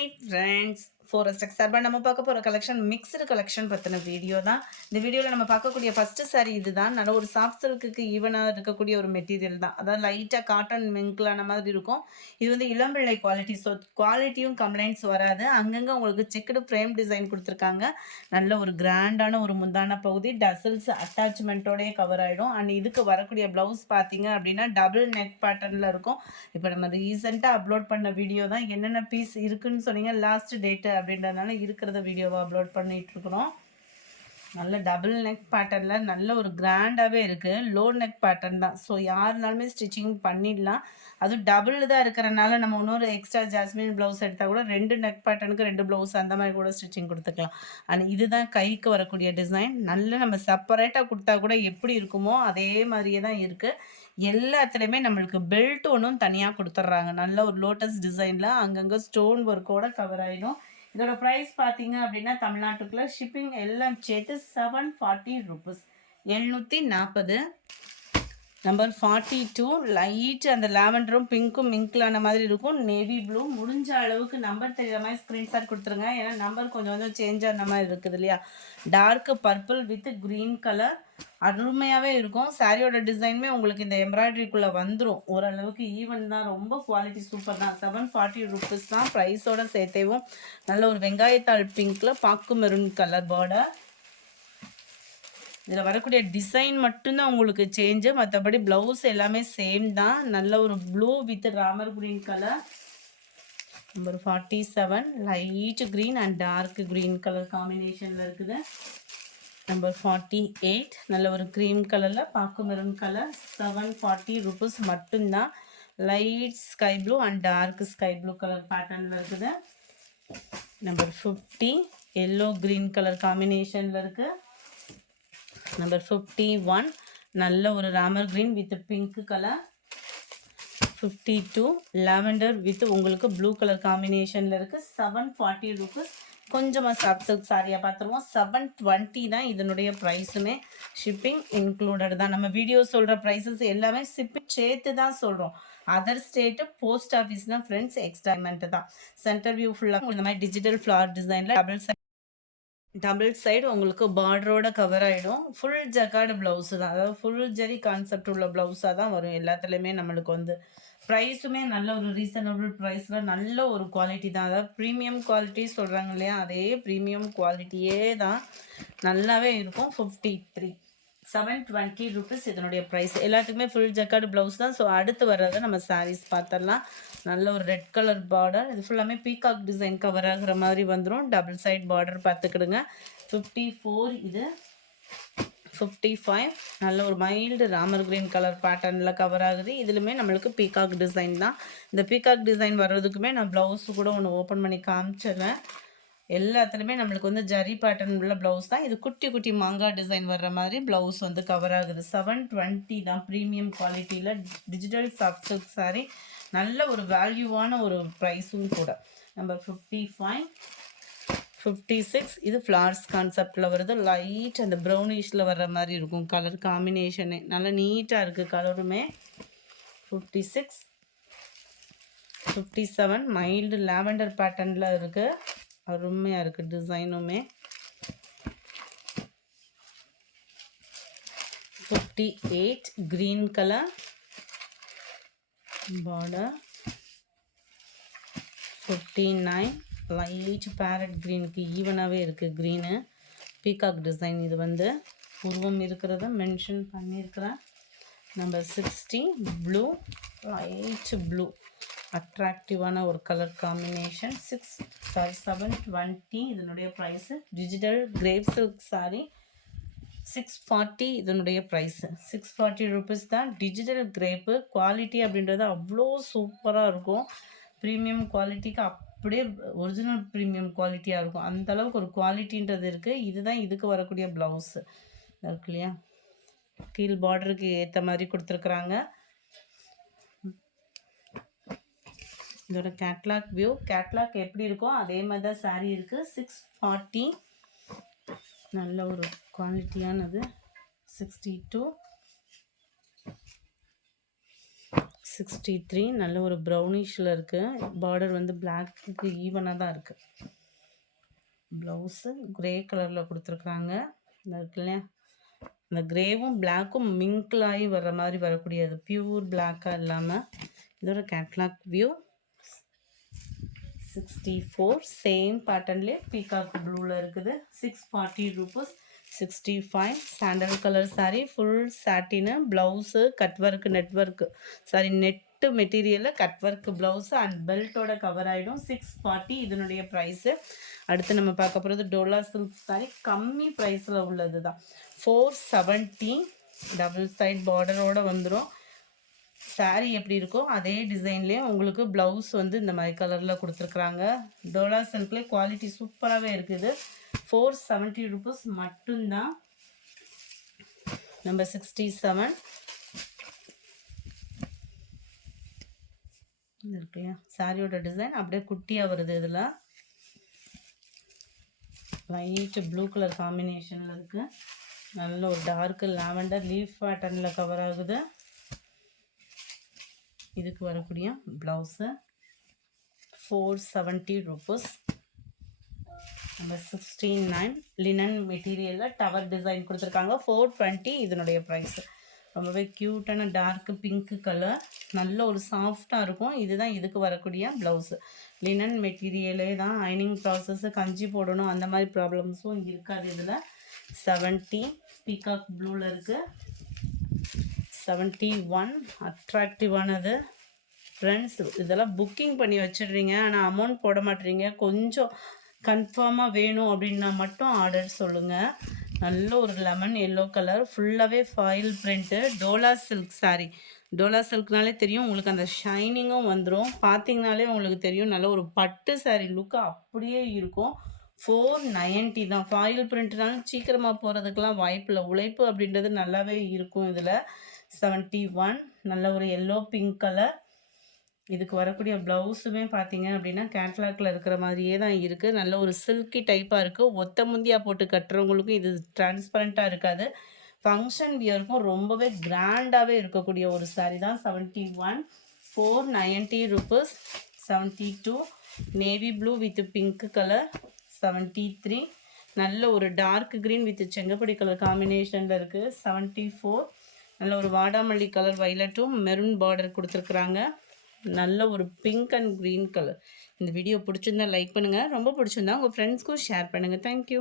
Hi friends, ஃபோரஸ்டெக் சார்பாக நம்ம பார்க்க போகிற கலெக்ஷன் மிக்ஸ்டு கலெக்ஷன் பற்றின வீடியோ தான். இந்த வீடியோவில் நம்ம பார்க்கக்கூடிய ஃபஸ்ட்டு சாரீ இது தான். நல்ல ஒரு சாஃப்ட் சில்க்குக்கு ஈவனாக இருக்கக்கூடிய ஒரு மெட்டீரியல் தான். அதாவது லைட்டாக காட்டன் மிங்க்லான மாதிரி இருக்கும். இது வந்து இளம்பிள்ளை குவாலிட்டி. ஸோ குவாலிட்டியும் கம்ப்ளைண்ட்ஸ் வராது. அங்கங்கே உங்களுக்கு செக்குடு ஃப்ரேம் டிசைன் கொடுத்துருக்காங்க. நல்ல ஒரு கிராண்டான ஒரு முந்தான பகுதி டசல்ஸ் அட்டாச்மெண்ட்டோடய கவர் ஆகிடும். அண்ட் இதுக்கு வரக்கூடிய ப்ளவுஸ் பார்த்தீங்க அப்படின்னா டபுள் நெக் பேட்டர்னில் இருக்கும். இப்போ நம்ம ரீசெண்டாக அப்லோட் பண்ண வீடியோ தான். என்னென்ன பீஸ் இருக்குன்னு சொன்னீங்க, லாஸ்ட் டேட்டு அப்படின்றதுனால இருக்கிறத வீடியோவை அப்லோட் பண்ணிகிட்ருக்குறோம். நல்ல டபுள் நெக் பேட்டர்னில் நல்ல ஒரு கிராண்டாகவே இருக்குது. லோ நெக் பேட்டர்ன் தான். ஸோ யாருனாலுமே ஸ்டிச்சிங் பண்ணிடலாம். அதுவும் டபுள் தான் இருக்கிறனால நம்ம இன்னொரு எக்ஸ்ட்ரா ஜாஸ்மின் ப்ளவுஸ் எடுத்தால் கூட 2 நெக் பேட்டர்னுக்கு 2 ப்ளவுஸ் அந்த மாதிரி கூட ஸ்டிச்சிங் கொடுத்துக்கலாம். அண்ட் இதுதான் கைக்கு வரக்கூடிய டிசைன். நல்ல நம்ம செப்பரேட்டாக கொடுத்தா கூட எப்படி இருக்குமோ அதே மாதிரியே தான் இருக்குது. எல்லாத்துலேயுமே நம்மளுக்கு பெல்ட் ஒன்றும் தனியாக கொடுத்துட்றாங்க. நல்ல ஒரு லோட்டஸ் டிசைனில் அங்கங்கே ஸ்டோன் ஒர்க்கோட கவர் ஆகிடும். இதோட ப்ரைஸ் பார்த்தீங்க அப்படின்னா தமிழ்நாட்டுக்குள்ளே ஷிப்பிங் எல்லாம் சேர்த்து 740 ருபீஸ், 740. நம்பர் 42 லைட் அந்த லாவெண்டரும் பிங்க்கும் மிங்க்லான மாதிரி இருக்கும். Navy blue. முடிஞ்ச அளவுக்கு நம்பர் தெரிகிற மாதிரி ஸ்க்ரீன்ஷாட் கொடுத்துருங்க. ஏன்னா நம்பர் கொஞ்சம் சேஞ்ச் ஆன மாதிரி இருக்குது இல்லையா. Dark purple with green colour அருமையாகவே இருக்கும். சாரியோட டிசைனுமே உங்களுக்கு இந்த எம்ப்ராய்டரிக்குள்ளே வந்துடும். ஓரளவுக்கு ஈவன் தான். ரொம்ப குவாலிட்டி சூப்பர் தான். 740 ருபீஸ் தான் ப்ரைஸோட சேர்த்தேவும். நல்ல ஒரு வெங்காயத்தாள் பிங்க்கில் பாக்கு மெரூன் கலர் பார்டர். இதில் வரக்கூடிய டிசைன் மட்டும்தான் உங்களுக்கு சேஞ்சு. மற்றபடி ப்ளவுஸ் எல்லாமே சேம் தான். நல்ல ஒரு ப்ளூ வித் ராமர் green colour. Number 47 light green and dark green colour காம்பினேஷனில் இருக்குது. நம்பர் 48 நல்ல ஒரு க்ரீம் கலரில் பாக்கு மெரூன் கலர். 740 ருபீஸ் மட்டும்தான். Light sky blue and dark sky blue colour பேட்டர்னில் இருக்குது. நம்பர் 50 எல்லோ க்ரீன் கலர் காம்பினேஷனில் இருக்குது. நம்பர் 51 நல்ல ஒரு Ramar green with pink colour. 52 lavender with உங்களுக்கு ப்ளூ கலர் காம்பினேஷனில் இருக்குது. 740 ருபீஸ். கொஞ்சமாக சாஃப்ட் சில்க் சாரியாக பார்த்துருவோம். 720 தான் இதனுடைய ப்ரைஸுமே. ஷிப்பிங் இன்க்ளூடட் தான். நம்ம வீடியோ சொல்கிற ப்ரைஸஸ் எல்லாமே ஷிப்பிங் சேர்த்து தான் சொல்கிறோம். அதர் ஸ்டேட்டு போஸ்ட் ஆஃபீஸ் தான் ஃப்ரெண்ட்ஸ். எக்ஸ்ட்ரா அமௌண்ட்டு தான். சென்டர் வியூ ஃபுல்லாக இந்த மாதிரி டிஜிட்டல் ஃப்ளவர் டிசைனில் டபுள் சைடு உங்களுக்கு பார்டரோட கவர் ஆகிடும். ஃபுல் ஜக்கார்டு ப்ளவுஸு தான். அதாவது ஃபுல் ஜரி கான்செப்ட் உள்ள ப்ளவுஸாக தான் வரும். எல்லாத்துலேயுமே நம்மளுக்கு வந்து ப்ரைஸுமே நல்ல ஒரு ரீசனபிள் ப்ரைஸில் நல்ல ஒரு குவாலிட்டி தான். அதாவது ப்ரீமியம் குவாலிட்டி சொல்கிறாங்க இல்லையா, அதே ப்ரீமியம் குவாலிட்டியே தான். நல்லாவே இருக்கும். 53 720 ருபீஸ் இதனுடைய ப்ரைஸ். எல்லாத்துக்குமே ஃபுல் ஜக்கார்டு ப்ளவுஸ் தான். ஸோ அடுத்து வர்றதை நம்ம சாரீஸ் பார்த்துடலாம். நல்ல ஒரு ரெட் கலர் பார்டர். இது ஃபுல்லாமே பீகாக் டிசைன் கவர் ஆகிற மாதிரி வந்துடும். டபுள் சைட் பார்டர் பார்த்துக்கிடுங்க. 54 இது. 55 நல்ல ஒரு மைல்டு ராமர் க்ரீன் கலர் பேட்டர்னில் கவர் ஆகுது. இதுலையுமே நம்மளுக்கு பீகாக் டிசைன் தான். இந்த பீகாக் டிசைன் வர்றதுக்குமே நான் ப்ளவுஸு கூட ஒன்று ஓப்பன் பண்ணி காமிச்சிடுறேன். எல்லாத்துலேயுமே நம்மளுக்கு வந்து ஜரி பேட்டர்ன் உள்ள ப்ளவுஸ் தான். இது குட்டி குட்டி மாங்காய் டிசைன் வர்ற மாதிரி ப்ளவுஸ் வந்து கவர் ஆகுது. 720 தான். ப்ரீமியம் குவாலிட்டியில் டிஜிட்டல் சாஃப்ட் சில்க் சாரீ. நல்ல ஒரு வேல்யூவான ஒரு ப்ரைஸும் கூட. நம்பர் 55 56 இது ஃப்ளார்ஸ் கான்செப்டில் வருது. லைட் அந்த ப்ரௌனிஷில் வர்ற மாதிரி இருக்கும் கலர் காம்பினேஷனே. நல்லா நீட்டாக இருக்குது கலருமே. 56 57 மைல்டு லாவெண்டர் பேட்டர்னில் இருக்குது. அருமையாக இருக்குது டிசைனுமே. 58 green colour border. 59 light parrot க்ரீனுக்கு ஈவனாகவே இருக்குது க்ரீனு. பீகாக் டிசைன் இது வந்து உருவம் இருக்கிறத மென்ஷன் பண்ணியிருக்கிறேன். நம்பர் 60 ப்ளூ லைட் ப்ளூ அட்ராக்டிவான ஒரு கலர் காம்பினேஷன். 720 இதனுடைய price. Digital crepe silk sari 640 இதனுடைய ப்ரைஸு. 640 ருபீஸ் தான். டிஜிட்டல் கிரேப்பு குவாலிட்டி அப்படின்றது அவ்வளோ சூப்பராக இருக்கும். ப்ரீமியம் குவாலிட்டிக்கு அப்படியே ஒரிஜினல் ப்ரீமியம் குவாலிட்டியாக இருக்கும். அந்தளவுக்கு ஒரு குவாலிட்டின்றது இருக்குது. இதுதான் இதுக்கு வரக்கூடிய ப்ளவுஸு இருக்கு இல்லையா. கீழ் பார்டருக்கு ஏற்ற மாதிரி கொடுத்துருக்குறாங்க. இதோட கேட்லாக் வியூ. கேட்லாக் எப்படி இருக்கோ அதே மாதிரி தான் சாரீ இருக்குது. 640 நல்ல ஒரு குவாலிட்டியானது. 62 63 நல்ல ஒரு ப்ரௌனிஷில் இருக்குது. பார்டர் வந்து பிளாக்கு ஈவனாக தான் இருக்குது. ப்ளவுஸு க்ரே கலரில் கொடுத்துருக்குறாங்க. இந்த இருக்கு இல்லையா, அந்த க்ரேவும் பிளாக்கும் மிங்கிளாகி வர்ற மாதிரி வரக்கூடியது, பியூர் பிளாக்காக இல்லாமல். இதோட கேட்லாக் வியூ 64 சேம் பேட்டர்ன்லேயே பீகாக் ப்ளூவில் இருக்குது. 640 rupees. 65 sandal colour sari, full satin, blouse cut work net work sari net மெட்டீரியலில் கட் ஒர்க்கு ப்ளவுஸு அண்ட் பெல்ட்டோட கவர் ஆகிடும். 640 இதனுடைய ப்ரைஸு. அடுத்து நம்ம பார்க்க போகிறது டோலா சில்க் சாரீ, கம்மி ப்ரைஸில் உள்ளது தான். 470 டபுள் சைட் பார்டரோடு வந்துடும். சாரீ எப்படி இருக்கோ அதே டிசைன்லேயே உங்களுக்கு ப்ளவுஸ் வந்து இந்த மாதிரி கலரில் கொடுத்துருக்குறாங்க. டோலா சில்க்லேயே குவாலிட்டி சூப்பராகவே இருக்குது. 470 rupees மட்டும்தான். நம்பர் 67 இருக்குல்லையா, சாரியோட டிசைன் அப்படியே குட்டியாக வருது. இதில் லைட்டு ப்ளூ கலர் காம்பினேஷனில் இருக்குது. நல்ல ஒரு டார்க்கு லாவெண்டர் லீஃப் பேட்டர்னில் கவர் ஆகுது. இதுக்கு வரக்கூடிய ப்ளவுஸு 470 rupees. நம்பர் 69 லினன் மெட்டீரியலில் டவர் டிசைன் கொடுத்துருக்காங்க. 420 இதனுடைய ப்ரைஸு. ரொம்பவே க்யூட்டான டார்க்கு பிங்க்கு கலர், நல்ல ஒரு சாஃப்டாக இருக்கும். இதுதான் இதுக்கு வரக்கூடிய ப்ளவுஸு. லினன் மெட்டீரியலே தான், அயனிங் ப்ராசஸ்ஸு, கஞ்சி போடணும் அந்த மாதிரி ப்ராப்ளம்ஸும் இருக்காது இதில். 70 பீகாக் ப்ளூவில் இருக்குது. 71 அட்ராக்டிவானது. ஃப்ரெண்ட்ஸ் இதெல்லாம் புக்கிங் பண்ணி வச்சிடுறீங்க, ஆனால் அமௌண்ட் போட மாட்டேறீங்க. கொஞ்சம் கன்ஃபார்மாக வேணும் அப்படின்னா மட்டும் ஆர்டர் சொல்லுங்கள். நல்ல ஒரு லெமன் எல்லோ கலர், ஃபுல்லாகவே foil print, Dola silk sari. Dola சில்க்னாலே தெரியும் உங்களுக்கு, அந்த ஷைனிங்கும் வந்துடும். பார்த்தீங்கனாலே உங்களுக்கு தெரியும், நல்ல ஒரு பட்டு சாரீ லுக்கு அப்படியே இருக்கும். 490 தான். ஃபாயில் பிரிண்ட்னாலும் சீக்கிரமாக போகிறதுக்கெலாம் வாய்ப்பில்லை. உழைப்பு அப்படின்றது நல்லாவே இருக்கும் இதில். 71 நல்ல ஒரு எல்லோ பிங்க் கலர். இதுக்கு வரக்கூடிய ப்ளவுஸுமே பார்த்தீங்க அப்படின்னா கேட்லாக்ல இருக்கிற மாதிரியே தான் இருக்குது. நல்ல ஒரு சில்கி டைப்பாக இருக்குது. ஒத்த முந்தியாக போட்டு கட்டுறவங்களுக்கும் இது டிரான்ஸ்பரண்ட்டாக இருக்காது. ஃபங்க்ஷன் வியருக்கும் ரொம்பவே கிராண்டாகவே இருக்கக்கூடிய ஒரு சாரீ தான். 71 490 rupees. 72 navy blue with pink colour. 73 நல்ல ஒரு டார்க் க்ரீன் வித் செங்கப்படி கலர் காம்பினேஷனில் இருக்குது. 74 நல்ல ஒரு வாடாமல்லி கலர் வைலட்டும் மெரூன் பார்டர் கொடுத்துருக்குறாங்க. நல்ல ஒரு பிங்க் அண்ட் க்ரீன் கலர். இந்த வீடியோ பிடிச்சிருந்தா லைக் பண்ணுங்கள், ரொம்ப பிடிச்சிருந்தா உங்கள் ஃப்ரெண்ட்ஸ்க்கும் ஷேர் பண்ணுங்கள். தேங்க்யூ.